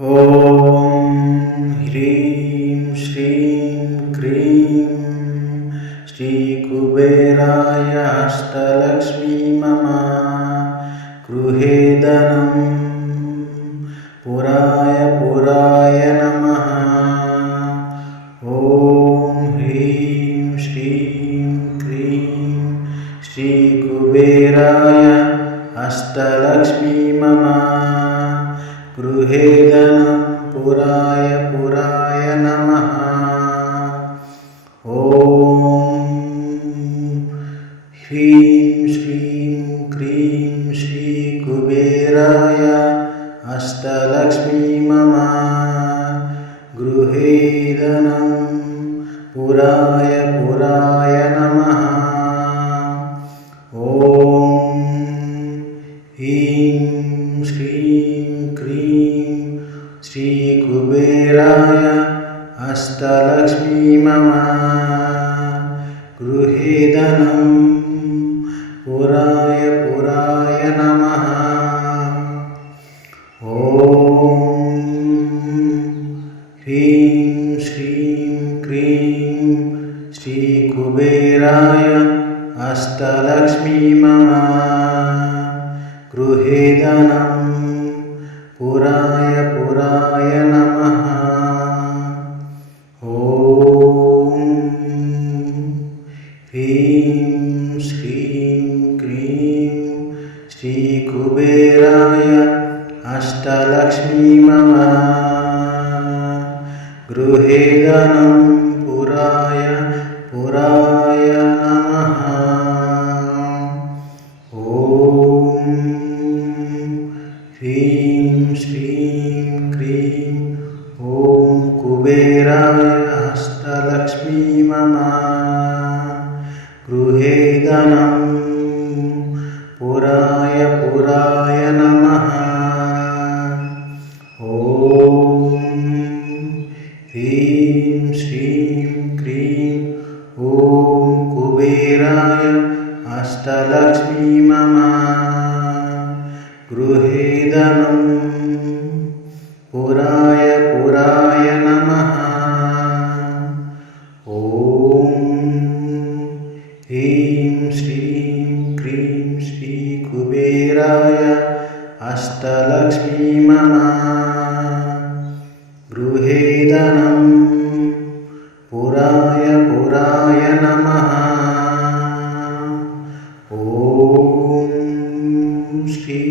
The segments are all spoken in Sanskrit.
ॐ ह्रीं श्रीं क्रीं श्रीकुबेराय अष्टलक्ष्मी मम गृहे धनं पुराय नमः। ॐ ह्रीं श्रीं क्रीं श्रीकुबेराय अष्टलक्ष्मी मम गृहे धनं पुराय नमः। ॐ ह्रीं श्रीं क्रीं श्रीकुबेराय अष्टलक्ष्मी मम गृहे धनं पुराय नमः। ॐ ह्रीं श्रीं क्रीं श्रीकुबेराय अष्टलक्ष्मी मम गृहे धनं पुराय नमः। ॐ ह्रीं श्रीं क्रीं श्रीकुबेराय अष्टलक्ष्मी मम गृहे धनं पुराय नमः। ॐ ह्रीं श्रीं क्रीं श्रीकुबेराय अष्टलक्ष्मी मम गृहे धनं पुराय नमः। ॐ ह्रीं श्रीं क्रीं ॐ कुबेराय अष्टलक्ष्मी मम गृहे धनं पुराय नमः। ॐ ह्रीं श्रीं क्रीं ॐ कुबेराय अष्टलक्ष्मी मम गृहे धनं पुराय नमः। ॐ ह्रीं श्रीं क्रीं श्रीकुबेराय अष्टलक्ष्मी मम गृहे धनं पुराय नमः। ॐ श्री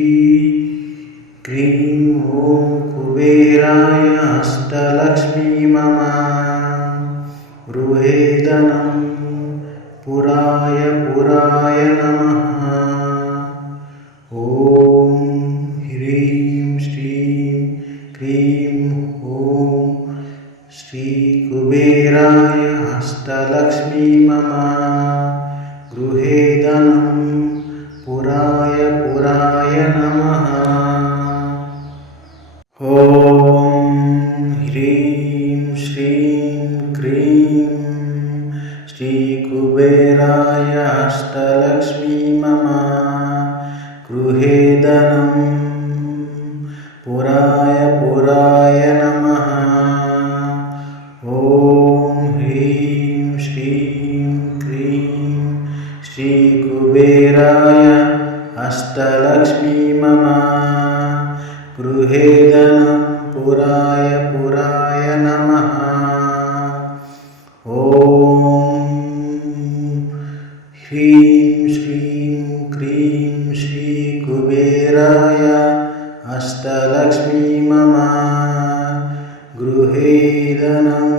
क्रीं ॐ कुबेराय अष्टलक्ष्मी मम गृहे धनं पुराय नमः। ॐ ह्रीं श्रीं क्रीं ॐ श्रीकुबेराय अष्टलक्ष्मी मम गृहे धनं पुराय नमः। ॐ ह्रीं श्रीं क्रीं श्रीकुबेराय अष्टलक्ष्मी मम गृहे धनं पुराय नमः। ॐ ह्रीं श्रीं क्रीं श्रीकुबेराय अष्टलक्ष्मी मम गृहे धनं पुराय नमः। ॐ ह्रीं श्रीं क्रीं श्रीकुबेराय अष्टलक्ष्मी मम गृहे धनं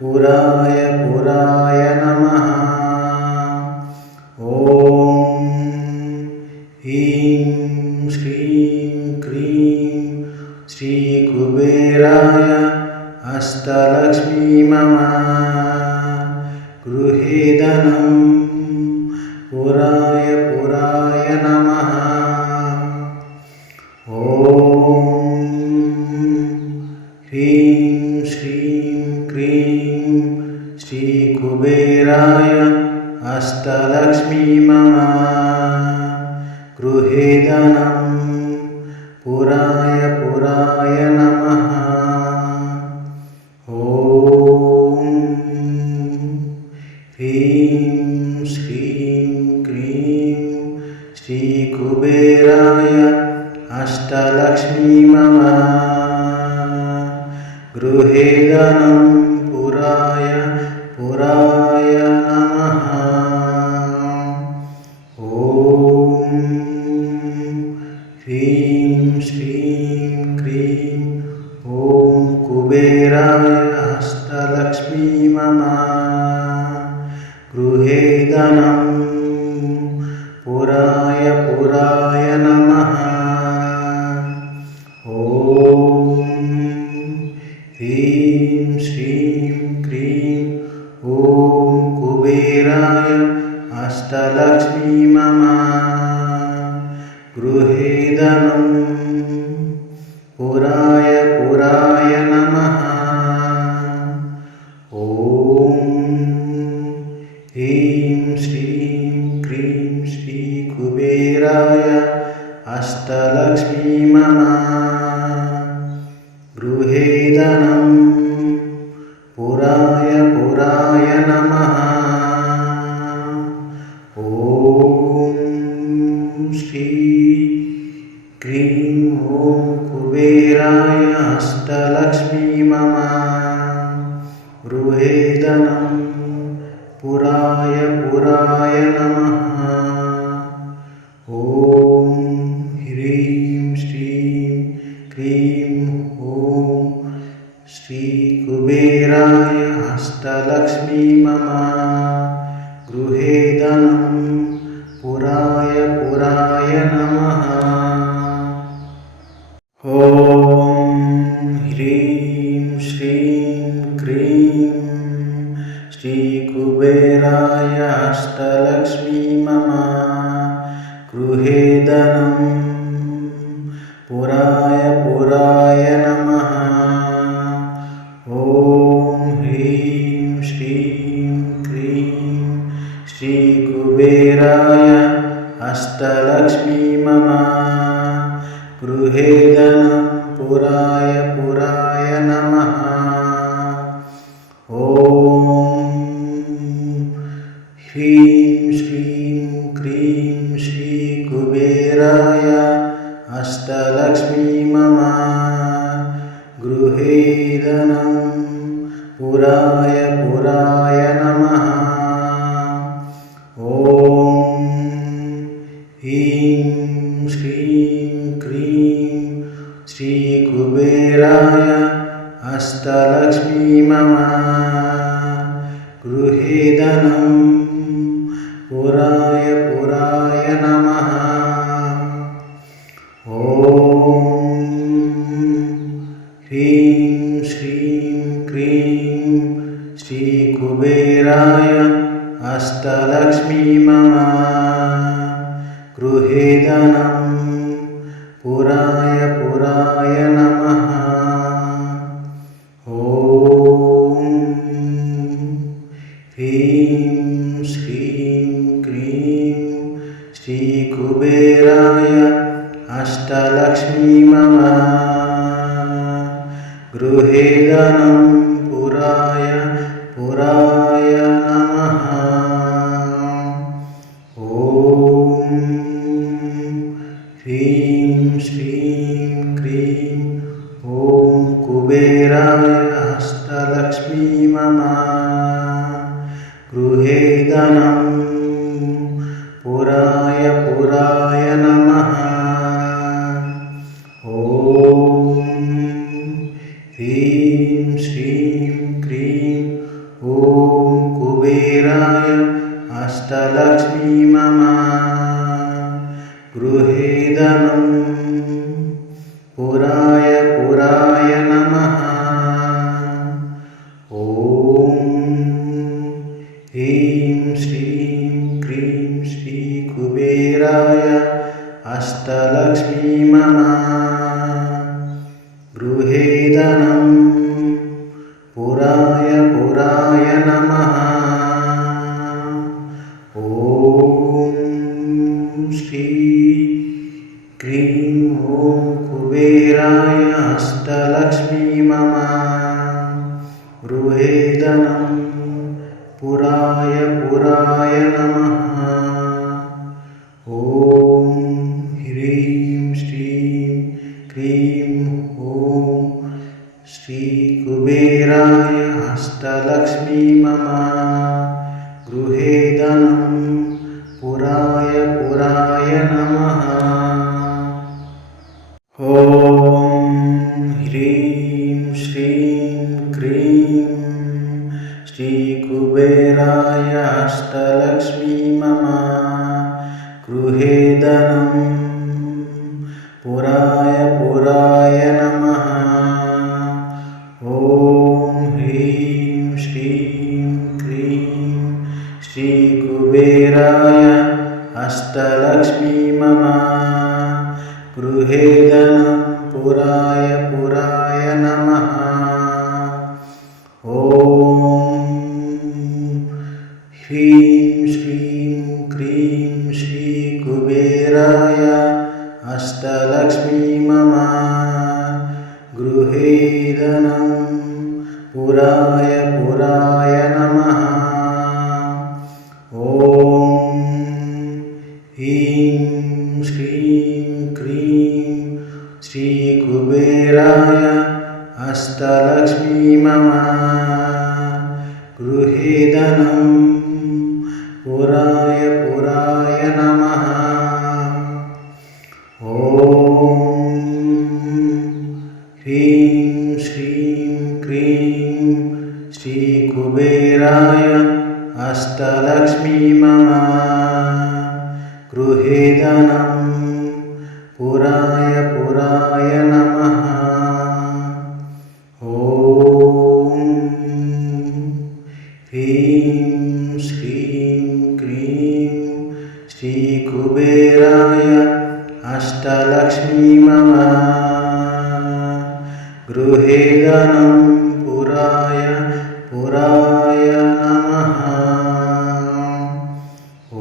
पुराय नमः। ॐ ह्रीं श्रीं क्रीं श्रीकुबेराय अष्टलक्ष्मी मम गृहे धनं पुराय नमः। ॐ ह्रीं श्रीं क्रीं श्रीकुबेराय अष्टलक्ष्मी मम गृहे धनं पुराय नमः। गृहे धनं पुराय पुराय नमः। ॐ ह्रीं श्रीं क्रीं ॐ कुबेराय हस्तलक्ष्मी मम। गृहे धनं पुराय पुराय नमः। ॐ ह्रीं श्रीं क्रीं ॐ कुबेराय हस्तलक्ष्मी मम। गृहे धनं पुराय पुराय नमः। ॐ ह्रीं श्रीं क्रीं श्रीकुबेराय हस्तलक्ष्मी मम। गृहे धनं पुराय पुराय नमः। ॐ श्री क्रीं ॐ कुबेराय हस्तलक्ष्मी मम। गृहे धनं पुराय पुराय नमः। ॐ ह्रीं श्रीं क्रीं ॐ श्रीकुबेराय हस्तलक्ष्मी मम। गृहे धनं पुराय पुराय नमः। ॐ ह्रीं श्रीं क्रीं श्रीकुबेराय हस्तलक्ष्मी मम। गृहे धनं पुराय पुराय नमः। ॐ ह्रीं श्रीं क्रीं श्रीकुबेराय हस्तलक्ष्मी मम। गृहे धनं पुराय पुराय नमः। ॐ ह्रीं श्रीं क्रीं श्रीकुबेराय हस्तलक्ष्मी मम। गृहे धनं पुराय पुराय नमः। ॐ ह्रीं श्रीं क्रीं श्रीकुबेराय हस्तलक्ष्मी मम। गृहे धनं पुराय पुराय नमः। ॐ ह्रीं श्रीं क्रीं श्रीकुबेराय हस्तलक्ष्मी मम। गृहे धनं पुराय पुराय नमः। ॐ ह्रीं श्रीं क्रीं श्रीकुबेराय हस्तलक्ष्मी मम। गृहे धनं पुराय पुराय नमः। ॐ ह्रीं श्रीं क्रीं ॐ कुबेराय हस्तलक्ष्मी मम। गृहे धनं पुराय पुराय नमः। ॐ ह्रीं श्रीं क्रीं ॐ कुबेराय हस्तलक्ष्मी मम। गृहे धनं पुराय पुराय नमः। ॐ ह्रीं श्रीं क्रीं श्रीकुबेराय हस्तलक्ष्मी मम। गृहे धनं पुराय पुराय नमः। ॐ श्री क्रीं ॐ कुबेराय हस्तलक्ष्मी मम। गृहे धनं पुराय पुराय नमः। ॐ ह्रीं श्रीं क्रीं ॐ श्री कुबेराय अष्टलक्ष्मी मम गृहे धनं पुराय पुराय नमः। ॐ ह्रीं श्रीं क्रीं श्रीकुबेराय अष्टलक्ष्मी मम गृहे धनं पुराय पुराय नमः। ॐ ह्रीं श्रीं क्रीं श्रीकुबेराय अष्टलक्ष्मी मम गृहे धनं पुराय पुराय नमः। ॐ ह्रीं श्रीं क्रीं श्रीकुबेराय अष्टलक्ष्मी मम गृहे धनं पुराय पुराय नमः। ॐ ह्रीं श्रीं क्रीं श्रीकुबेराय अष्टलक्ष्मी मम गृहे धनं पुराय पुराय नमः। ॐ ह्रीं श्रीं क्रीं श्रीकुबेराय अष्टलक्ष्मी मम गृहे धनं पुराय पुराय नमः। ॐ ह्रीं श्रीं क्रीं श्रीकुबेराय अष्टलक्ष्मी मम गृहे धनं पुराय पुराय नमः। ॐ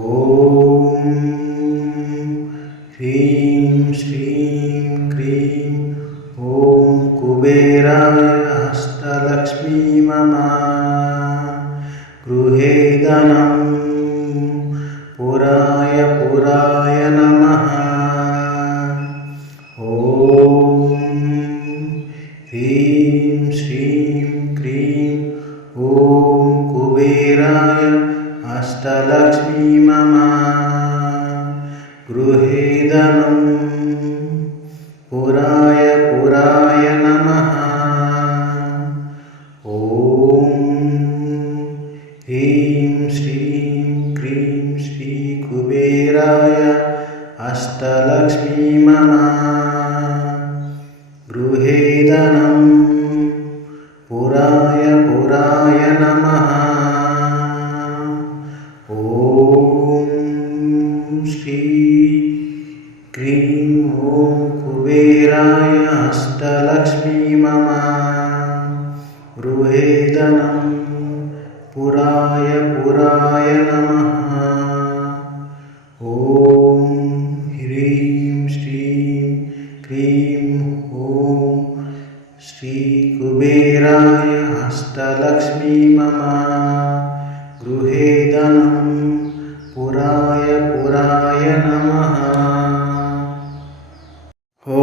ह्रीं श्रीं क्रीं ॐ कुबेराय अष्टलक्ष्मी मम गृहे धनं पुराय पुराय नमः। ॐ ह्रीं श्रीं क्रीं ॐ कुबेराय अष्टलक्ष्मी मम गृहे धनं पुराय पुराय नमः। ॐ ह्रीं श्रीं क्रीं श्रीकुबेराय अष्टलक्ष्मी मम गृहे धनं पुराय पुराय नमः। ॐ श्री क्रीं ॐ कुबेराय अष्टलक्ष्मी मम गृहे धनं पुराय पुराय नमः। ॐ ह्रीं श्रीं क्रीं ॐ श्रीकुबेराय अष्टलक्ष्मी मम गृहे धनं पुराय पुराय नमः। ॐ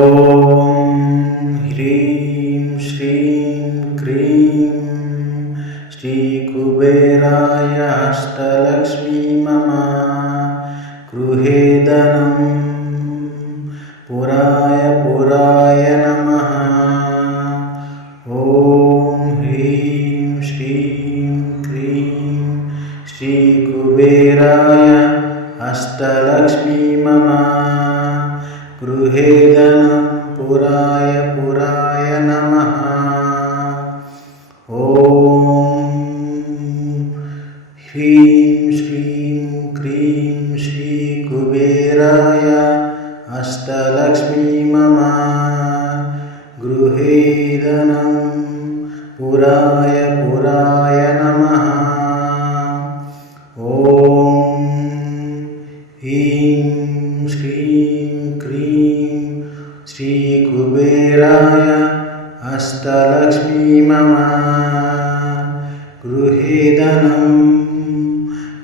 ह्रीं श्रीं क्रीं श्रीकुबेराय अष्टलक्ष्मी मम गृहे धनं पुराय पुराय नमः। ॐ ह्रीं श्रीं क्रीं श्रीकुबेराय अष्टलक्ष्मी मम गृहे धनं पुराय पुराय नमः। ॐ ह्रीं श्रीं क्रीं श्रीकुबेराय अष्टलक्ष्मी मम गृहे धनं पुराय पुराय नमः। ॐ ह्रीं श्रीं क्रीं श्रीकुबेराय अष्टलक्ष्मी मम गृहे धनं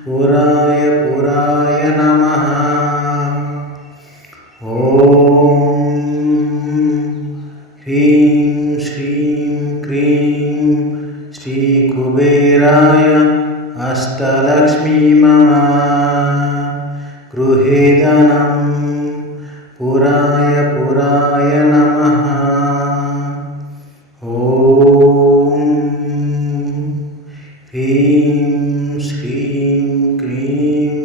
पुराय पुराय नमः। ॐ ह्रीं श्रीं क्रीं श्रीकुबेराय अष्टलक्ष्मी मम गृहे धनं पुराय पुराय नमः। ॐ ह्रीं श्रीं क्रीं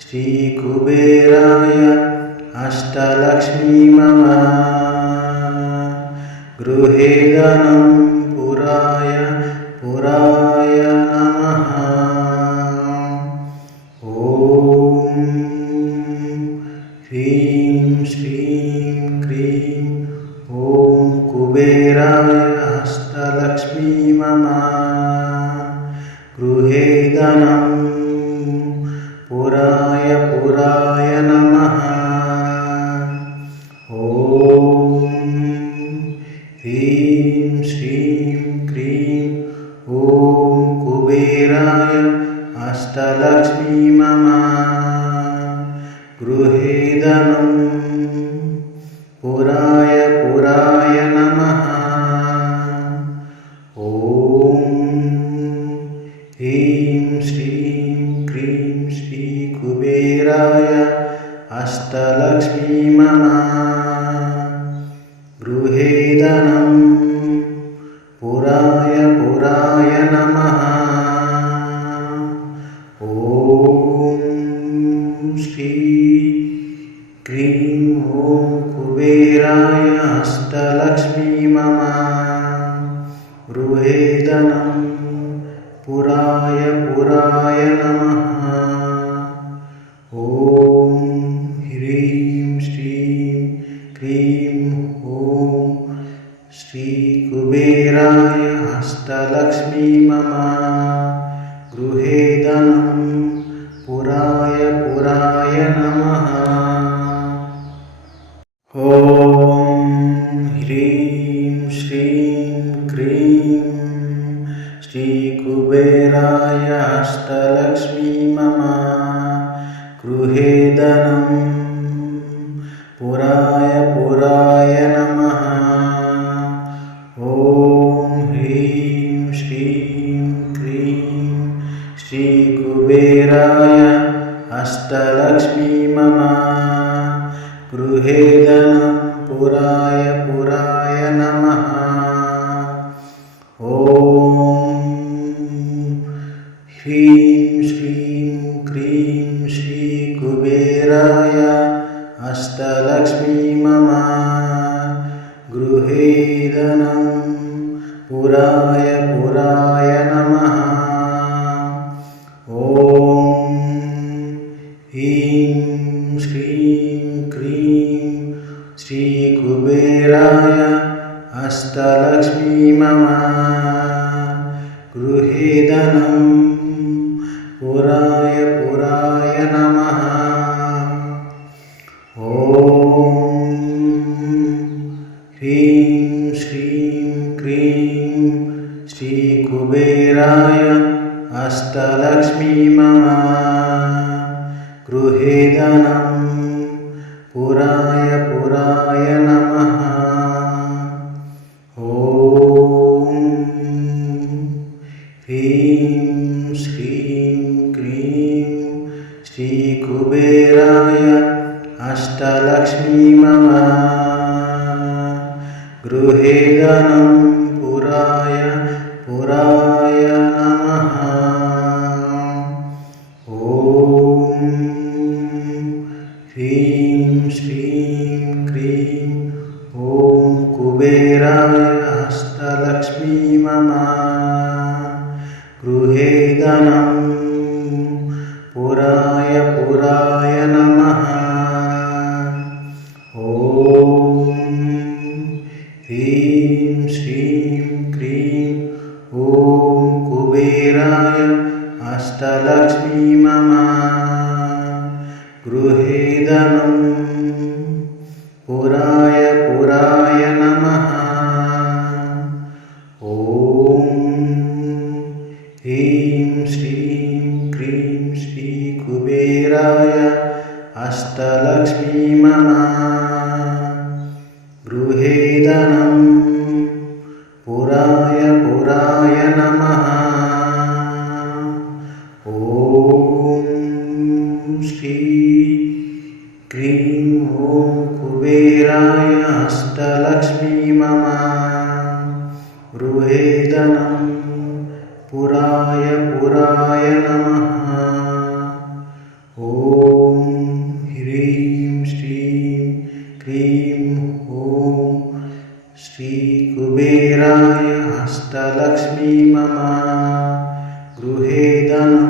श्रीकुबेराय अष्टलक्ष्मी मम गृहे धनं पुराय पुराय नमः। ॐ ह्रीं श्रीं क्रीं ॐ कुबेराय अष्टलक्ष्मी मम गृहे धनं पुराय पुराय नमः। ॐ ह्रीं श्रीं क्रीं ॐ कुबेराय अष्टलक्ष्मी मम गृहे धनं पुराय पुराय नमः। ॐ ह्रीं श्रीं क्रीं श्रीकुबेराय अष्टलक्ष्मी मम गृहे धनं पुराय पुराय नमः। ॐ श्री क्रीं ॐ कुबेराय अष्टलक्ष्मी मम गृहे धनं पुराय पुराय नमः। ॐ ह्रीं श्रीं क्रीं ॐ श्रीकुबेराय अष्टलक्ष्मी मम गृहे धनं पुराय पुराय नमः। ॐ ह्रीं श्रीं क्रीं श्रीकुबेराय अष्टलक्ष्मी मम गृहे धनं पुराय पुराय नमः। ॐ ह्रीं श्रीं क्रीं श्रीकुबेराय अष्टलक्ष्मी मम गृहे धनं पुराय पुराय नमः। ॐ ह्रीं श्रीं क्रीं श्रीकुबेराय अष्टलक्ष्मी मम गृहे धनं पुराय पुराय नमः। ॐ ह्रीं श्रीं क्रीं श्रीकुबेराय अष्टलक्ष्मी मम गृहे धनं पुराय पुराय नमः। ॐ ह्रीं श्रीं क्रीं श्रीकुबेराय अष्टलक्ष्मी मम गृहे धनं पुराय पुराय नमः। ॐ ह्रीं श्रीं क्रीं श्रीकुबेराय अष्टलक्ष्मी मम गृहे धनं पुराय पुराय नमः। ॐ ह्रीं श्रीं क्रीं ॐ कुबेराय अष्टलक्ष्मी मम गृहे धनं पुराय पुराय नमः। ॐ ह्रीं श्रीं क्रीं ॐ कुबेराय अष्टलक्ष्मी मम गृहे धनं पुराय पुराय नमः। ॐ ह्रीं श्रीं क्रीं श्रीकुबेराय अष्टलक्ष्मी मम गृहे धनं पुराय नमः। ॐ श्री क्रीं ॐ कुबेराय अष्टलक्ष्मी मम गृहे धनं पुराय नमः। ॐ ह्रीं श्रीं क्रीं ॐ श्री कुबेराय अष्टलक्ष्मी मम गृहे धनं